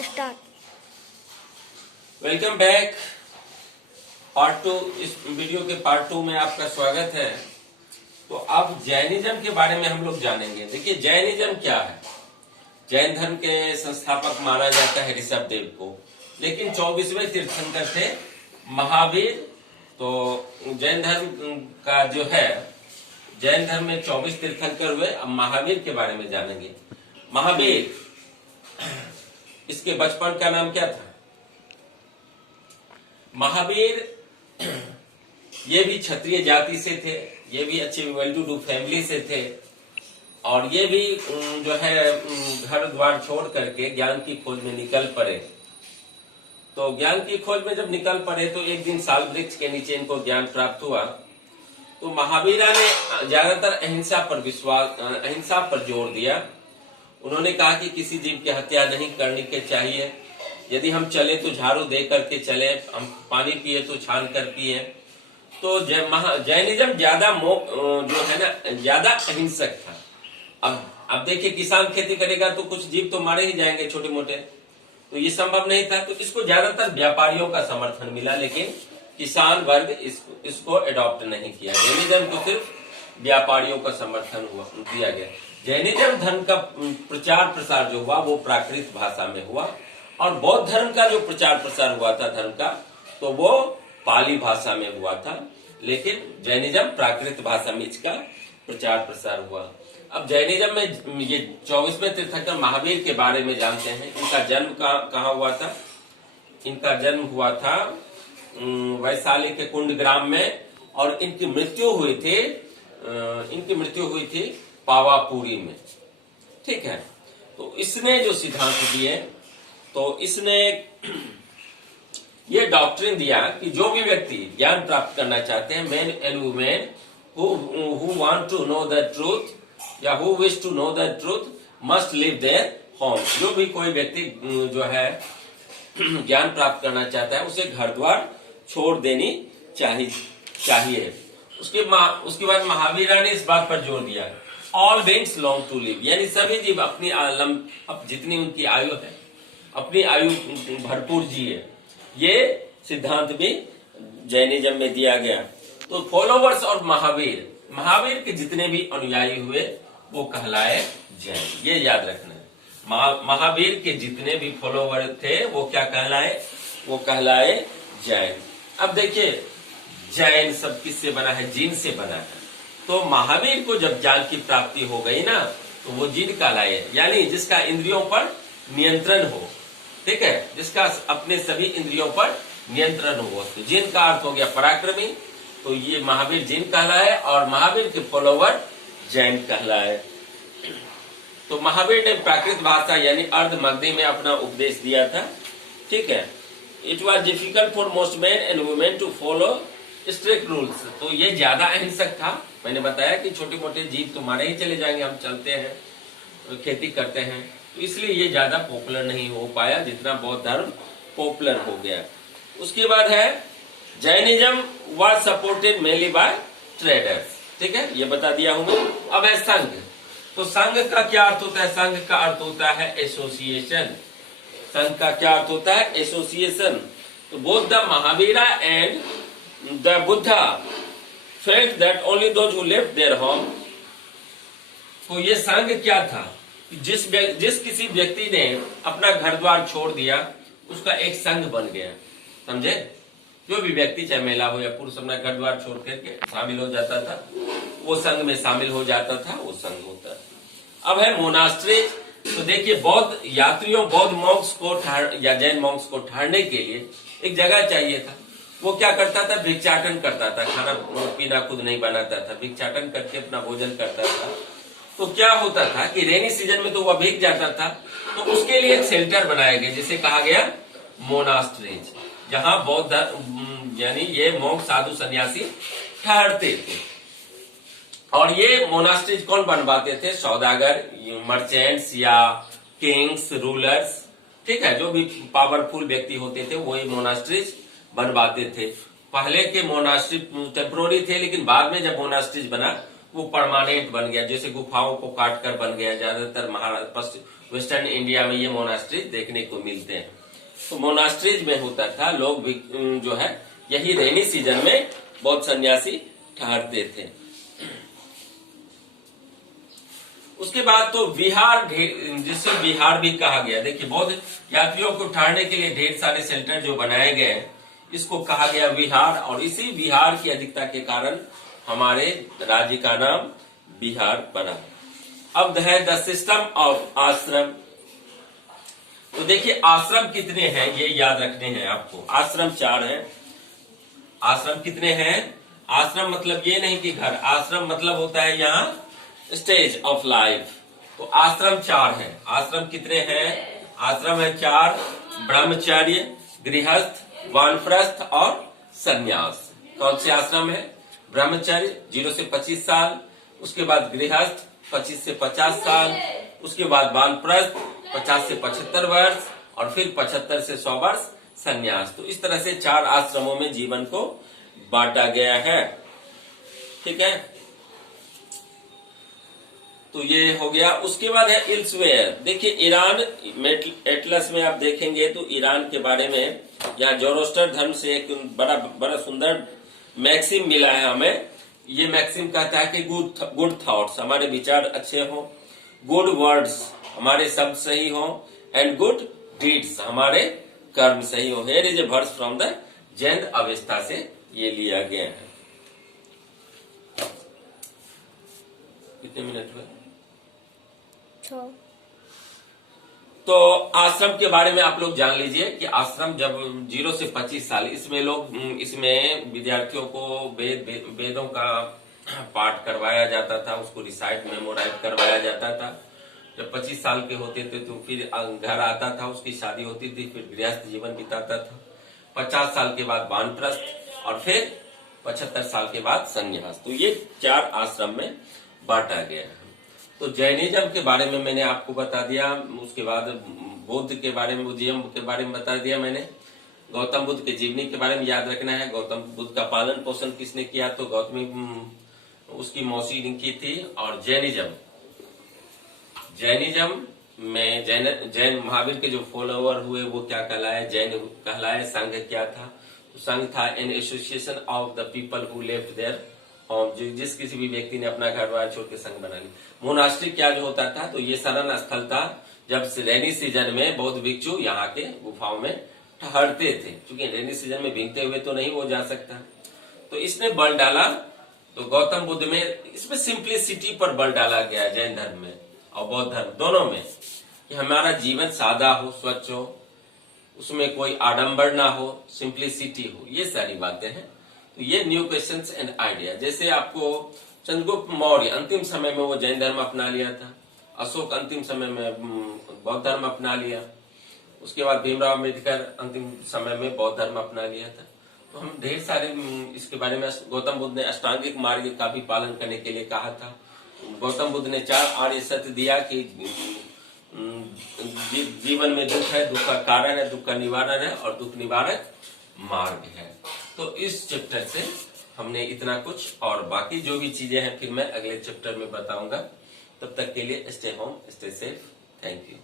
Start. Welcome back. Part 2, इस video के part 2 में आपका स्वागत है। तो अब जैनिज्म के बारे में हम लोग जानेंगे। देखिए, जैनिज्म क्या है। जैन धर्म के संस्थापक माना जाता है ऋषभ देव को, लेकिन 24वें तीर्थंकर थे महावीर। तो जैन धर्म का जो है, जैन धर्म में 24 तीर्थंकर हुए। अब महावीर के बारे में जानेंगे। महावीर, इसके बचपन का नाम क्या था? महावीर ये भी क्षत्रिय जाति से थे, ये भी अच्छे वेल टू डू फैमिली से थे, और ये भी जो है घर द्वार छोड़ करके ज्ञान की खोज में निकल पड़े। तो ज्ञान की खोज में जब निकल पड़े तो एक दिन साल वृक्ष के नीचे इनको ज्ञान प्राप्त हुआ। तो महावीरा ने ज्यादातर अहिंसा पर जोर दिया। उन्होंने कहा कि किसी जीव की हत्या नहीं करनी के चाहिए। यदि हम चले तो झाड़ू दे करके चले, हम पानी पिए तो छान कर पिए। तो जैनिज्म ज्यादा जो है ना, ज्यादा अहिंसक था। अब देखिए, किसान खेती करेगा तो कुछ जीव तो मारे ही जाएंगे छोटे मोटे, तो ये संभव नहीं था। तो इसको ज्यादातर व्यापारियों का समर्थन मिला, लेकिन किसान वर्ग इसको अडॉप्ट नहीं किया। जैनिज्म को सिर्फ व्यापारियों का समर्थन दिया गया। जैनिज्म धर्म का प्रचार प्रसार जो हुआ वो प्राकृत भाषा में हुआ, और बौद्ध धर्म का जो प्रचार प्रसार हुआ था धर्म का, तो वो पाली भाषा में हुआ था। लेकिन जैनिज्म प्राकृत भाषा में इसका प्रचार प्रसार हुआ। अब जैनिज्म में ये 24वें तीर्थंकर महावीर के बारे में जानते हैं। इनका जन्म कहाँ हुआ था? इनका जन्म हुआ था वैशाली के कुंड ग्राम में, और इनकी मृत्यु हुई थी पावापुरी में। ठीक है। तो इसने जो सिद्धांत दिए, तो इसने ये डॉक्ट्रिन दिया कि जो भी व्यक्ति ज्ञान प्राप्त करना चाहते हैं, men and women who want to know the truth या who wish to know the truth must live their home. जो भी कोई व्यक्ति जो है ज्ञान प्राप्त करना चाहता है, उसे घर द्वार छोड़ देनी चाहिए। उसके बाद महावीरा ने इस बात पर जोर दिया, all beings long to live, यानी सभी जीव अपनी जितनी उनकी आयु है, अपनी आयु भरपूर जिए। ये सिद्धांत भी जैनिज्म में दिया गया। तो फॉलोवर्स और महावीर के जितने भी अनुयायी हुए वो कहलाए जैन। ये याद रखना है। महावीर के जितने भी फॉलोवर थे वो क्या कहलाए? वो कहलाए जैन। अब देखिए, जैन सब किससे बना है? जीन से बना है। तो महावीर को जब ज्ञान की प्राप्ति हो गई ना, तो वो जीन कहलाए, यानी जिसका इंद्रियों पर नियंत्रण हो। ठीक है, जिसका अपने सभी इंद्रियों पर नियंत्रण हो। तो जीन का अर्थ हो गया पराक्रमी। तो ये महावीर जीन कहलाए, और महावीर के फॉलोवर जैन कहलाए। तो महावीर ने प्राकृत भाषा यानी अर्धमगधी में अपना उपदेश दिया था। ठीक है। It was difficult for most man and women to follow strict rules. तो ये ज्यादा अहिंसक था। मैंने बताया कि छोटे मोटे जीव तो मारे ही चले जाएंगे, हम चलते हैं, खेती करते हैं, तो इसलिए ये ज्यादा पॉपुलर नहीं हो पाया जितना बौद्ध धर्म पॉपुलर हो गया। उसके बाद है Jainism was supported mainly by traders. ठीक है, ये बता दिया हूं मैं। अब है संघ। तो संघ का क्या अर्थ होता है? संघ का अर्थ होता है एसोसिएशन। संघ का क्या अर्थ होता है? एसोसिएशन। तो both the Mahavira and the Buddha felt that only those who left their home. तो ये संघ क्या था? जिस किसी व्यक्ति ने अपना घर द्वार छोड़ दिया, उसका एक संघ बन गया। समझे? जो भी व्यक्ति, चाहे महिला हो या पुरुष, अपना घर द्वार छोड़ करके शामिल हो जाता था, वो संघ में शामिल हो जाता था, वो संघ होता है। अब है मोनास्ट्रीज। तो देखिए, बौद्ध यात्रियों, बौद्ध मॉन्क्स को या जैन मॉन्क्स को ठहरने के लिए एक जगह चाहिए था। वो क्या करता था? भिक्षाटन करता था। खाना पीना खुद नहीं बनाता था, भिक्षाटन करके अपना भोजन करता था। तो क्या होता था कि रेनी सीजन में तो वह भीग जाता था, तो उसके लिए एक शेल्टर बनाया गया जिसे कहा गया मोनास्ट्रीज, जहां बौद्ध यानी ये मॉन्क साधु सन्यासी ठहरते थे। और ये मोनास्ट्रीज कौन बनवाते थे? सौदागर, मर्चेंट्स या किंग्स, रूलर्स। ठीक है, जो भी पावरफुल व्यक्ति होते थे वही मोनास्ट्रीज बनवाते थे। पहले के मोनास्ट्री टेम्पोररी थे, लेकिन बाद में जब मोनास्ट्रीज बना वो परमानेंट बन गया, जैसे गुफाओं को काट कर बन गया। ज्यादातर महाराष्ट्र वेस्टर्न इंडिया में ये मोनास्ट्रीज देखने को मिलते हैं। तो मोनास्ट्रीज में होता था, लोग भी जो है यही रेनी सीजन में बौद्ध सन्यासी ठहरते थे। उसके बाद तो विहार, जिसे विहार भी कहा गया। देखिए बौद्ध यात्रियों को ठहरने के लिए ढेर सारे शेल्टर जो बनाए गए, इसको कहा गया विहार। और इसी विहार की अधिकता के कारण हमारे राज्य का नाम बिहार बना। अब है द सिस्टम ऑफ आश्रम। तो देखिए आश्रम कितने हैं ये याद रखने हैं आपको। आश्रम 4 हैं। आश्रम कितने हैं? आश्रम मतलब ये नहीं कि घर, आश्रम मतलब होता है यहाँ स्टेज ऑफ लाइफ। तो आश्रम 4 है। आश्रम कितने हैं? आश्रम है 4, ब्रह्मचर्य, गृहस्थ, वानप्रस्थ और सन्यास। कौन से आश्रम है? ब्रह्मचर्य 0 से 25 साल, उसके बाद गृहस्थ 25 से 50 साल, उसके बाद वानप्रस्थ 50 से 75 वर्ष और फिर 75 से 100 वर्ष सन्यास। तो इस तरह से 4 आश्रमों में जीवन को बांटा गया है। ठीक है, तो ये हो गया। उसके बाद है इल्सवेयर। देखिए ईरान एटलस में आप देखेंगे तो ईरान के बारे में यहाँ जोरोस्टर धर्म से एक बड़ा सुंदर मैक्सिम मिला है हमें। ये मैक्सिम कहता है कि गुड थॉट्स, हमारे विचार अच्छे हों, गुड वर्ड्स, हमारे शब्द सही हों, एंड गुड डीड्स, हमारे कर्म सही हो। Here is a verse from the Jain Avesta से ये लिया गया है। कितने मिनट हुए? तो आश्रम के बारे में आप लोग जान लीजिए कि आश्रम जब 0 से 25 साल, इसमें विद्यार्थियों को वेदों का पाठ करवाया जाता था, उसको रिसाइट मेमोराइज करवाया जाता था। जब 25 साल के होते थे तो फिर घर आता था, उसकी शादी होती थी, फिर गृहस्थ जीवन बिताता था। 50 साल के बाद वानप्रस्थ और फिर 75 साल के बाद संन्यास। तो ये 4 आश्रम में बांटा गया है। तो जैनिज्म के बारे में मैंने आपको बता दिया। उसके बाद बौद्ध के बारे में, बुद्धिज्म के बारे में बता दिया मैंने। गौतम बुद्ध के जीवनी के बारे में याद रखना है। गौतम बुद्ध का पालन पोषण किसने किया? तो गौतमी उसकी मौसी ने की थी। और जैनिज्म में जैन महावीर के जो फॉलोअर हुए वो क्या कहलाए? जैन कहलाए। संघ क्या था? तो संघ था an association of the people who left their home, जिस किसी भी व्यक्ति ने अपना घर बार छोड़ के संघ बना ली। मोनास्ट्री क्या जो होता था? तो ये शरण स्थल था जब रेनी सीजन में बौद्ध भिक्षु यहाँ के गुफाओं में ठहरते थे। क्योंकि रेनी सीजन में भीगते हुए तो नहीं वो जा सकता, तो इसने बल डाला। तो गौतम बुद्ध में इसमें सिंप्लिसिटी पर बल डाला गया, जैन धर्म में और बौद्ध धर्म दोनों में, कि हमारा जीवन सादा हो, स्वच्छ हो, उसमें कोई आडंबर ना हो, सिंप्लिसिटी हो, ये सारी बातें हैं। तो ये न्यू क्वेश्चंस एंड आइडिया। जैसे आपको चंद्रगुप्त मौर्य अंतिम समय में वो जैन धर्म अपना लिया था, अशोक अंतिम समय में बौद्ध धर्म अपना लिया, उसके बाद भीमराव अम्बेडकर अंतिम समय में बौद्ध धर्म अपना लिया था। तो हम ढेर सारे इसके बारे में, गौतम बुद्ध ने अष्टांगिक मार्ग का भी पालन करने के लिए कहा था। गौतम बुद्ध ने 4 आर्य सत्य दिया कि जीवन में दुख है, दुख का कारण है, दुख का निवारण है और दुख निवारक मार्ग है। तो इस चैप्टर से हमने इतना कुछ, और बाकी जो भी चीजें हैं फिर मैं अगले चैप्टर में बताऊंगा। तब तक के लिए stay home, stay safe. Thank you.